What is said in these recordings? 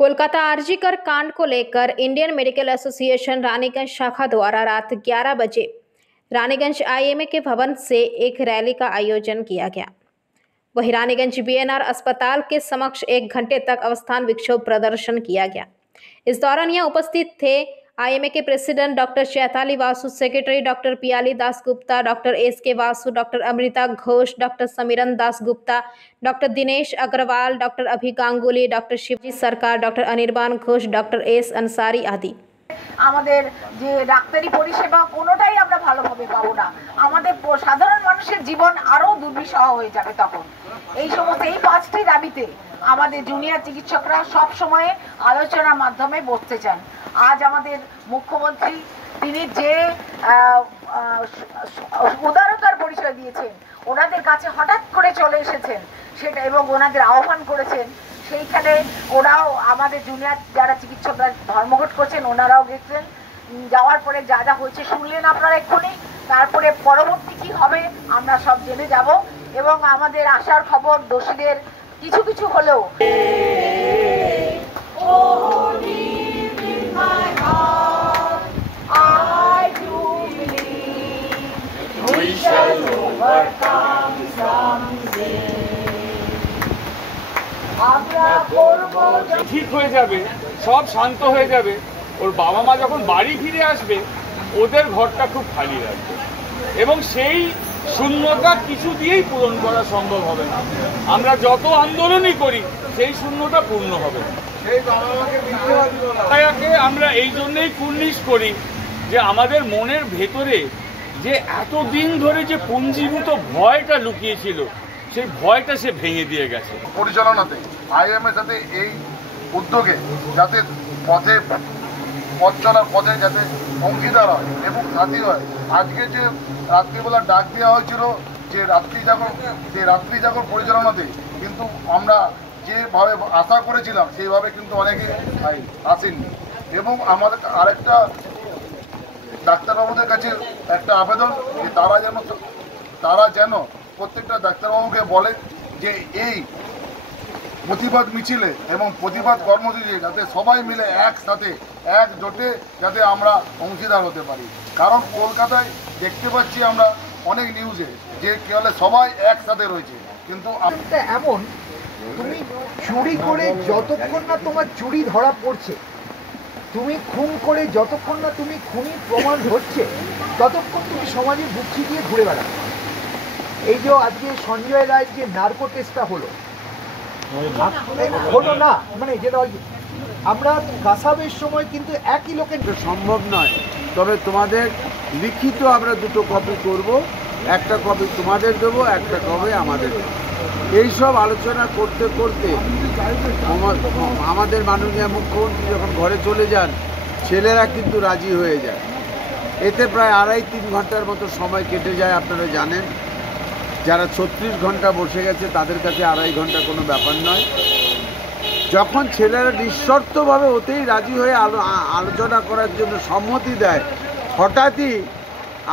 कोलकाता आरजीकर कांड को लेकर इंडियन मेडिकल एसोसिएशन रानीगंज शाखा द्वारा रात 11 बजे रानीगंज आईएमए के भवन से एक रैली का आयोजन किया गया। वहीं रानीगंज बीएनआर अस्पताल के समक्ष 1 घंटे तक अवस्थान विक्षोभ प्रदर्शन किया गया। इस दौरान यहां उपस्थित थे आईएमए के president doctor Chaitali Basu, secretary doctor Piyali Das Gupta, doctor SK Basu, doctor Amrita Ghosh, doctor Samiran Das Gupta, doctor Dinesh Agarwal, doctor Abhi Ganguly, doctor Shivji Sarkar, doctor Anirban Ghosh, doctor S Ansari आदि। আমাদের যে ডাক্তারি পরিষেবা কোনোটাই আমরা ভালোভাবে পাবো না। আমাদের সাধারণ মানুষের জীবন আরো দুর্বিষহ হয়ে যাবে তখন। এই সমস্ত এই 5টি দাবিতে আমাদের জুনিয়র চিকিৎসকরা সব সময় আলোচনার মাধ্যমে বসতে চান। আজ আমাদের মুখ্যমন্ত্রী তিনি যে উদারতার পরিচয় দিয়েছেন, ওনাদের কাছে হঠাৎ করে চলে এসেছেন সেটা এবং ওনাদের আহ্বান করেছেন, সেইখানে ওরাও আমাদের জুনিয়র যারা চিকিৎসকরা ধর্মঘট করছেন ওনারাও গেছেন। যাওয়ার পরে যা যা হয়েছে শুনলেন আপনারা এক্ষুনি। তারপরে পরবর্তী কি হবে আমরা সব জেনে যাব এবং আমাদের আশার খবর দোষীদের কিছু কিছু হলেও ঠিক হয়ে যাবে, সব শান্ত হয়ে যাবে। ওর বাবা মা যখন বাড়ি ফিরে আসবে ওদের ঘরটা খুব খালি রাখবে এবং সেই শূন্যতা কিছু দিয়েই পূরণ করা সম্ভব হবে না। আমরা যত আন্দোলনই করি সেই শূন্যতা পূর্ণ হবে না। আমরা এই জন্যই কুর্নিশ করি যে আমাদের মনের ভেতরে যে এতদিন ধরে যে পুঞ্জীভূত ভয়টা লুকিয়েছিল সেই ভয়টা সে ভেঙে দিয়ে গেছে। পরিচালনাতে আইএমএর সাথে এই উদ্যোগে যাতে পথ চলার পথে যাতে অংশীদার হয় এবং সাথী হয়। আজকে যে রাত্রিবেলা ডাক দেওয়া হয়েছিল যে রাত্রি জাগর পরিচালনাতে, কিন্তু আমরা যেভাবে আশা করেছিলাম সেইভাবে কিন্তু অনেকে আসেননি। এবং আমাদের আরেকটা ডাক্তারবাবুদের কাছে একটা আবেদন যে তারা যেন প্রত্যেকটা ডাক্তারবাবুকে বলেন যে এই প্রতিবাদ মিছিলে এবং প্রতিবাদ কর্মসূচি যাতে সবাই মিলে একসাথে একজোটে যাতে আমরা অংশীদার হতে পারি। কারণ কলকাতায় দেখতে পাচ্ছি আমরা অনেক নিউজে যে কেবলে সবাই একসাথে রয়েছে, কিন্তু এমন তুমি চুরি করে যতক্ষণ না তোমার চুরি ধরা পড়ছে, তুমি খুন করে যতক্ষণ না তুমি খুনি প্রমাণ হচ্ছে, ততক্ষণ তুমি সমাজে বুক চিতিয়ে ঘুরে বেড়াবে। এই যে আজকে সঞ্জয় রায়ের যে নার্কো টেস্টটা হলো না, মানে যেটা আমরা কাসাবের সময় কিন্তু একই লোকের সম্ভব নয়। তবে তোমাদের লিখিত আমরা 2টো কপি করব, একটা কপি তোমাদের দেবো, একটা কপি আমাদের দেবো। এইসব আলোচনা করতে করতে আমাদের মাননীয় মুখ্যমন্ত্রী যখন ঘরে চলে যান ছেলেরা কিন্তু রাজি হয়ে যায়। এতে প্রায় 2.5-3 ঘন্টার মতো সময় কেটে যায়। আপনারা জানেন যারা 36 ঘন্টা বসে গেছে তাদের কাছে 2.5 ঘন্টা কোনো ব্যাপার নয়। যখন ছেলেরা নিঃশর্তভাবে ওতেই রাজি হয়ে আলোচনা করার জন্য সম্মতি দেয়, হঠাৎই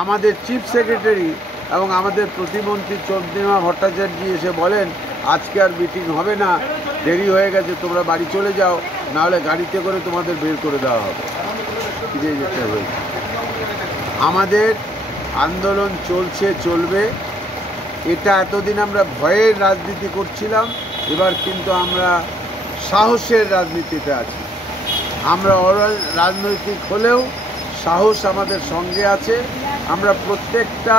আমাদের চিফ সেক্রেটারি এবং আমাদের প্রতিমন্ত্রী চন্দ্রিমা ভট্টাচার্য এসে বলেন আজকে আর মিটিং হবে না, দেরি হয়ে গেছে, তোমরা বাড়ি চলে যাও, নাহলে গাড়িতে করে তোমাদের বের করে দেওয়া হবে। ফিরে যেতে হয়েছে। আমাদের আন্দোলন চলবে। এটা এতদিন আমরা ভয়ের রাজনীতি করছিলাম, এবার কিন্তু আমরা সাহসের রাজনীতিতে আছি। আমরা রাজনৈতিক হলেও সাহস আমাদের সঙ্গে আছে। আমরা প্রত্যেকটা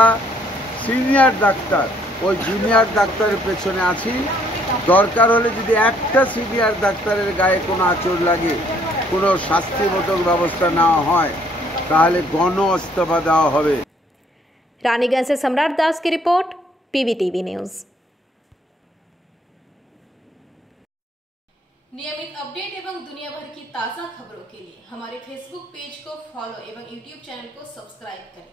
সিনিয়র ডাক্তার ওই জুনিয়র ডাক্তারের পেছনে আছি। দরকার হলে যদি একটা সিনিয়র ডাক্তারের গায়ে কোনো আঁচড় লাগে, কোনো শাস্তিমূলক ব্যবস্থা নেওয়া হয়, তাহলে গণ ইস্তফা দেওয়া হবে। रानीगंज से सम्राट दास की रिपोर्ट, पीवीटीवी न्यूज। नियमित अपडेट एवं दुनिया भर की ताज़ा खबरों के लिए हमारे फेसबुक पेज को फॉलो एवं यूट्यूब चैनल को सब्सक्राइब करें।